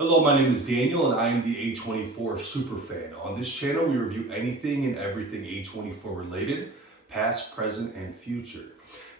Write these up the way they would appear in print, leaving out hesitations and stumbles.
Hello, my name is Daniel and I am the A24 superfan. On this channel, we review anything and everything A24 related, past, present, and future.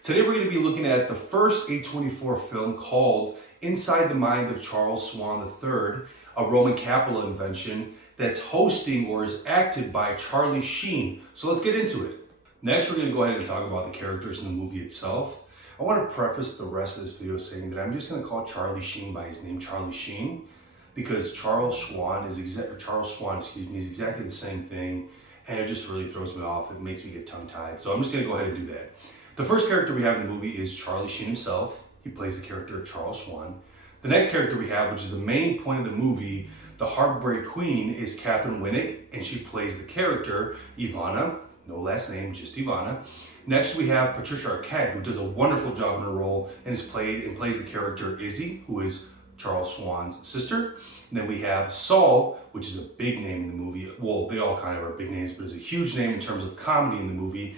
Today, we're going to be looking at the first A24 film called Inside the Mind of Charles Swann III, a Roman capital invention that's hosting or is acted by Charlie Sheen. So let's get into it. Next, we're going to go ahead and talk about the characters in the movie itself. I want to preface the rest of this video saying that I'm just going to call Charlie Sheen by his name, Charlie Sheen, because Charles Swann is exactly the same thing, and it just really throws me off. It makes me get tongue-tied. So I'm just going to go ahead and do that. The first character we have in the movie is Charlie Sheen himself. He plays the character Charles Swann. The next character we have, which is the main point of the movie, the Heartbreak Queen, is Catherine Winnick, and she plays the character Ivana. No last name, just Ivana. Next, we have Patricia Arquette, who does a wonderful job in her role and plays the character Izzy, who is Charles Swann's sister. And then we have Saul, which is a big name in the movie. Well, they all kind of are big names, but it's a huge name in terms of comedy in the movie.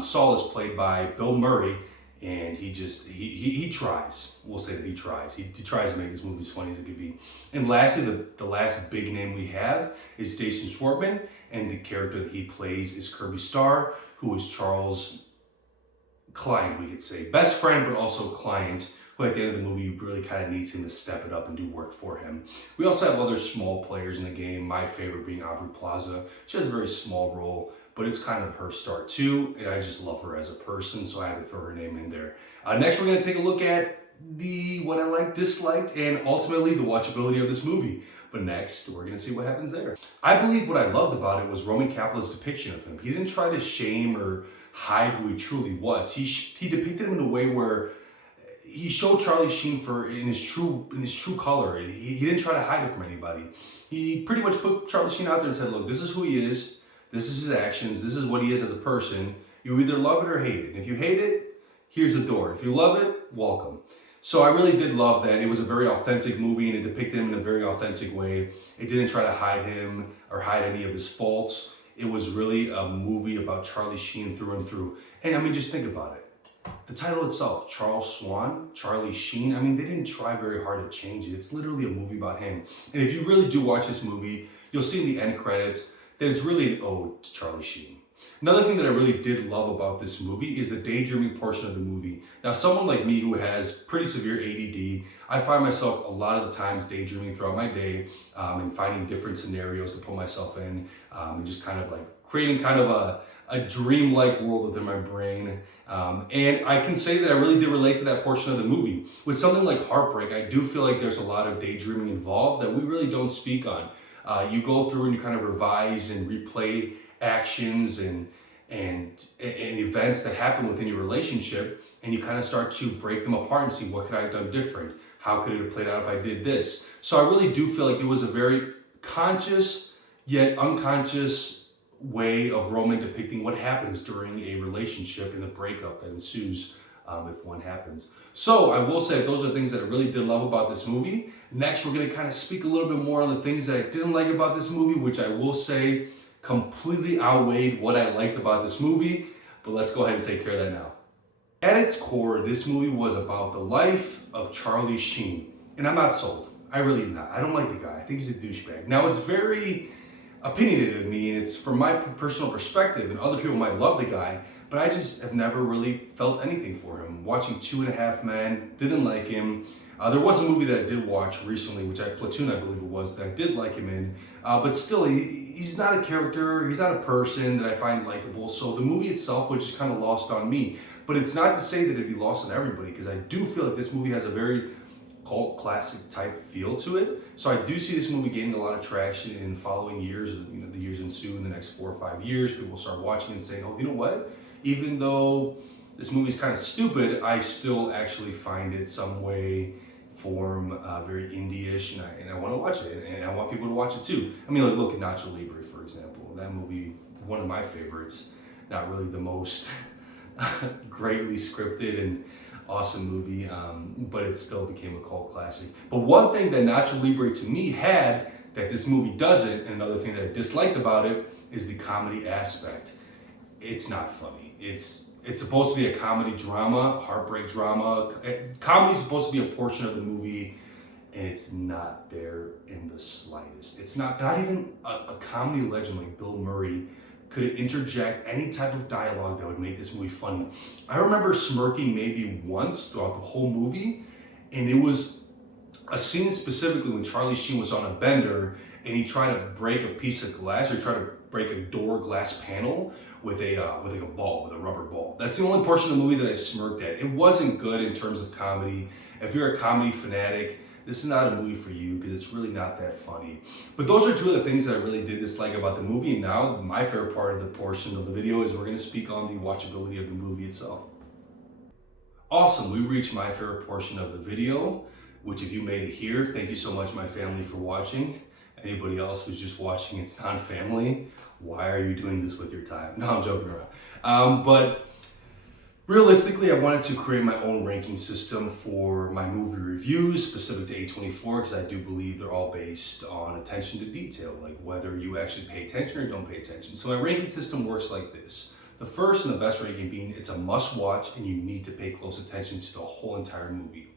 Saul is played by Bill Murray, and he tries. We'll say that he tries. He tries to make this movie as funny as it could be. And lastly, the last big name we have is Jason Schwartzman, and the character that he plays is Kirby Starr, who is Charles' client, we could say. Best friend, but also client, who at the end of the movie really kind of needs him to step it up and do work for him. We also have other small players in the game, my favorite being Aubrey Plaza. She has a very small role, but it's kind of her start too, and I just love her as a person, so I had to throw her name in there. Next, we're going to take a look at what I liked, disliked, and ultimately the watchability of this movie. But next, we're going to see what happens there. I believe what I loved about it was Roman capitalist depiction of him. He didn't try to shame or hide who he truly was. He depicted him in a way where he showed Charlie Sheen in his true color. He didn't try to hide it from anybody. He pretty much put Charlie Sheen out there and said, look, this is who he is. This is his actions. This is what he is as a person. You either love it or hate it. And if you hate it, here's the door. If you love it, welcome. So I really did love that. It was a very authentic movie, and it depicted him in a very authentic way. It didn't try to hide him or hide any of his faults. It was really a movie about Charlie Sheen through and through. And I mean, just think about it. The title itself, Charles Swann, Charlie Sheen, I mean, they didn't try very hard to change it. It's literally a movie about him. And if you really do watch this movie, you'll see in the end credits that it's really an ode to Charlie Sheen. Another thing that I really did love about this movie is the daydreaming portion of the movie. Now, someone like me who has pretty severe ADD, I find myself a lot of the times daydreaming throughout my day and finding different scenarios to put myself in and just kind of like creating kind of a dreamlike world within my brain. And I can say that I really did relate to that portion of the movie. With something like Heartbreak, I do feel like there's a lot of daydreaming involved that we really don't speak on. You go through and you kind of revise and replay actions and events that happen within your relationship, and you kind of start to break them apart and see what could I have done different? How could it have played out if I did this? So I really do feel like it was a very conscious yet unconscious way of Roman depicting what happens during a relationship and the breakup that ensues if one happens. So I will say those are things that I really did love about this movie. Next, we're going to kind of speak a little bit more on the things that I didn't like about this movie, which I will say completely outweighed what I liked about this movie, but let's go ahead and take care of that now. At its core, this movie was about the life of Charlie Sheen, and I'm not sold. I really am not. I don't like the guy. I think he's a douchebag. Now, it's very opinionated of me, and it's from my personal perspective, and other people might love the guy, but I just have never really felt anything for him. Watching 2.5 Men, didn't like him. There was a movie that I did watch recently, Platoon, I believe it was, that I did like him in. But still, he's not a character, he's not a person that I find likable. So the movie itself was just kind of lost on me. But it's not to say that it'd be lost on everybody, because I do feel like this movie has a very cult classic type feel to it. So I do see this movie gaining a lot of traction in following years. You know, the years ensue in the next 4 or 5 years. People start watching and saying, oh, you know what? Even though this movie's kind of stupid, I still actually find it some way, form, very indie-ish, and I want to watch it, and I want people to watch it too. I mean, like, look at Nacho Libre, for example. That movie, one of my favorites. Not really the most greatly scripted and awesome movie, but it still became a cult classic. But one thing that Nacho Libre to me had that this movie doesn't, and another thing that I disliked about it, is the comedy aspect. It's not funny. It's supposed to be a comedy drama, heartbreak drama. Comedy's supposed to be a portion of the movie, and it's not there in the slightest. It's not even a comedy legend like Bill Murray could interject any type of dialogue that would make this movie funny. I remember smirking maybe once throughout the whole movie, and it was a scene specifically when Charlie Sheen was on a bender and he tried to break a piece of glass, or he tried to break a door glass panel with a rubber ball. That's the only portion of the movie that I smirked at. It wasn't good in terms of comedy. If you're a comedy fanatic, this is not a movie for you because it's really not that funny. But those are two of the things that I really did dislike about the movie. And now my favorite part of the portion of the video is we're going to speak on the watchability of the movie itself. Awesome, we reached my favorite portion of the video, which if you made it here, thank you so much, my family, for watching. Anybody else who's just watching, it's not family. Why are you doing this with your time? No, I'm joking around. But realistically, I wanted to create my own ranking system for my movie reviews specific to A24, because I do believe they're all based on attention to detail, like whether you actually pay attention or don't pay attention. So my ranking system works like this. The first and the best ranking being it's a must watch and you need to pay close attention to the whole entire movie.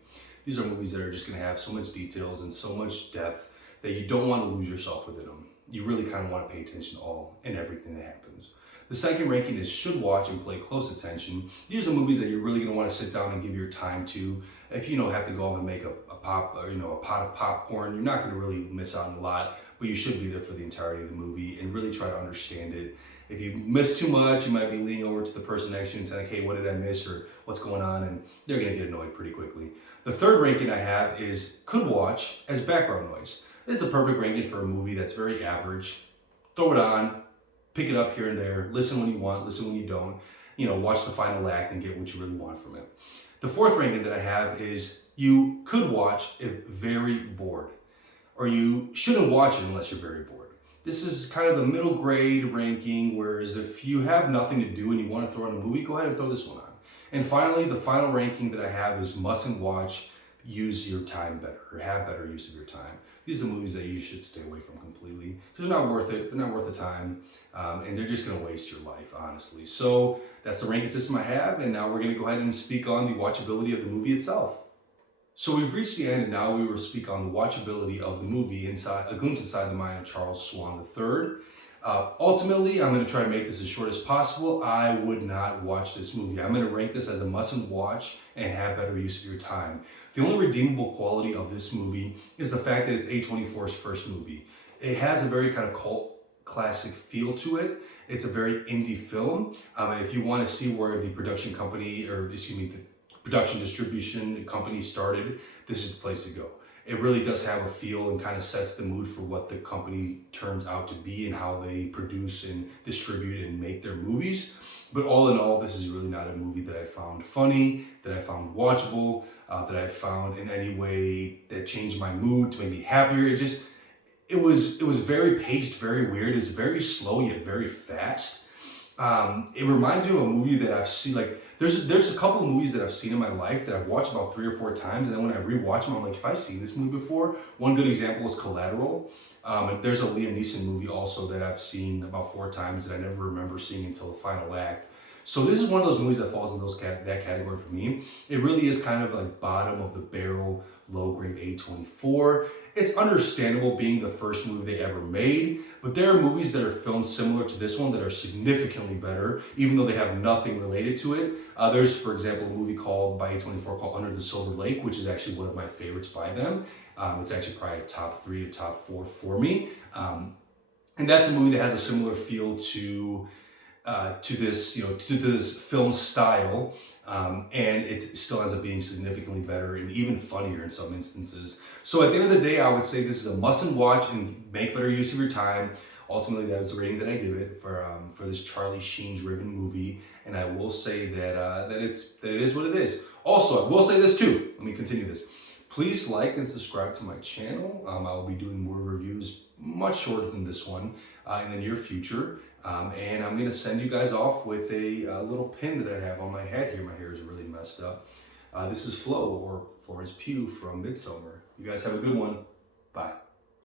These are movies that are just going to have so much details and so much depth that you don't want to lose yourself within them. You really kind of want to pay attention to all and everything that happens. The second ranking is should watch and pay close attention. These are movies that you're really going to want to sit down and give your time to. If you have to go off and make a pot of popcorn, you're not going to really miss out on a lot, but you should be there for the entirety of the movie and really try to understand it. If you miss too much, you might be leaning over to the person next to you and saying, hey, what did I miss, or what's going on? And they're going to get annoyed pretty quickly. The third ranking I have is could watch as background noise. This is a perfect ranking for a movie that's very average. Throw it on, pick it up here and there, listen when you want, listen when you don't. Watch the final act and get what you really want from it. The fourth ranking that I have is you could watch if very bored, or you shouldn't watch it unless you're very bored. This is kind of the middle grade ranking, whereas if you have nothing to do and you want to throw on a movie, go ahead and throw this one on. And finally, the final ranking that I have is mustn't watch, use your time better, or have better use of your time. These are movies that you should stay away from completely because they're not worth it. They're not worth the time, and they're just going to waste your life, honestly. So that's the ranking system I have, and now we're going to go ahead and speak on the watchability of the movie itself. So we've reached the end, and now we will speak on the watchability of the movie, A Glimpse Inside the Mind of Charles Swan III. Ultimately, I'm going to try to make this as short as possible. I would not watch this movie. I'm going to rank this as a mustn't watch and have better use of your time. The only redeemable quality of this movie is the fact that it's A24's first movie. It has a very kind of cult classic feel to it. It's a very indie film. And if you want to see where the production company, the production distribution company started, this is the place to go. It really does have a feel and kind of sets the mood for what the company turns out to be and how they produce and distribute and make their movies. But all in all, this is really not a movie that I found funny, that I found watchable, that I found in any way that changed my mood to make me happier. It was very paced, very weird. It was very slow yet very fast. It reminds me of a movie that I've seen, like there's a couple of movies that I've seen in my life that I've watched about 3 or 4 times, and then when I rewatch them, I'm like, have I seen this movie before? One good example is Collateral. There's a Liam Neeson movie also that I've seen about 4 times that I never remember seeing until the final act. So this is one of those movies that falls in that category for me. It really is kind of like bottom of the barrel, low grade A24. It's understandable being the first movie they ever made, but there are movies that are filmed similar to this one that are significantly better, even though they have nothing related to it. There's, for example, a movie by A24 called Under the Silver Lake, which is actually one of my favorites by them. It's actually probably top 3 to top 4 for me. And that's a movie that has a similar feel to this film style, and it still ends up being significantly better and even funnier in some instances. So at the end of the day, I would say this is a must watch and make better use of your time. Ultimately, that is the rating that I give it for this Charlie Sheen driven movie, and I will say that it is what it is. Also, I will say this too. Let me continue this. Please like and subscribe to my channel. I will be doing more reviews much shorter than this one in the near future. And I'm going to send you guys off with a little pin that I have on my head here. My hair is really messed up. This is Flo, or Florence Pugh from Midsommar. You guys have a good one. Bye.